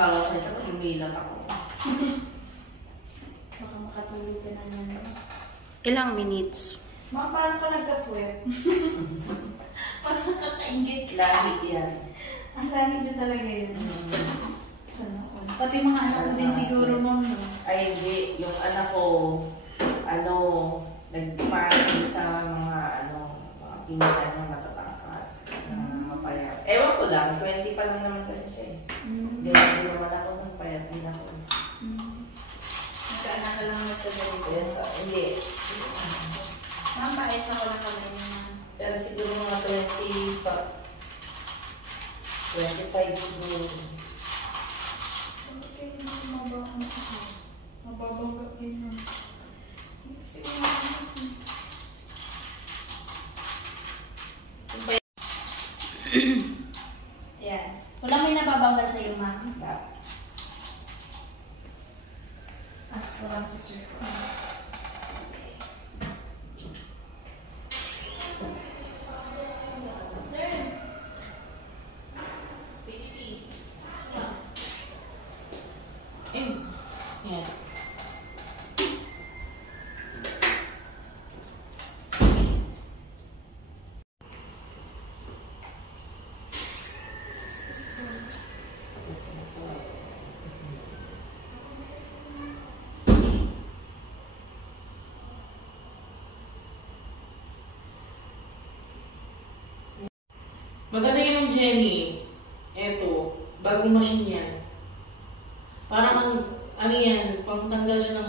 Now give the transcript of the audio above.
kakasalita ko, lumilat ako. Baka makatulog ka na naman. Ilang minutes? Ma'am, parang ka nagka-puwet. Parang nakakaingit. Lahi yan. Ang lahi na talaga yun. Sana all. Pati mga anak mo din siguro, ma'am, no? Ay, hindi. Yung anak ko, nag-party sa mga pinsan na matatangkad. Mapayat. Ewan ko lang, 20 pa lang naman kasi siya eh. Hindi naman ako nung payat din ako. Nagkaanak ka lang magsasalita. Hindi. Ma'am, paes na ko lang kami naman. Pero siguro mga 20 pa. 25 siguro. Okay, mababangga kayo na. Kasi yan. Wala may nababangga sa'yo, ma'am. Ask ko lang sa sir. Maganda yun ng Jenny. Eto, bagong machine yan. Parang ano yan, pang tanggal siya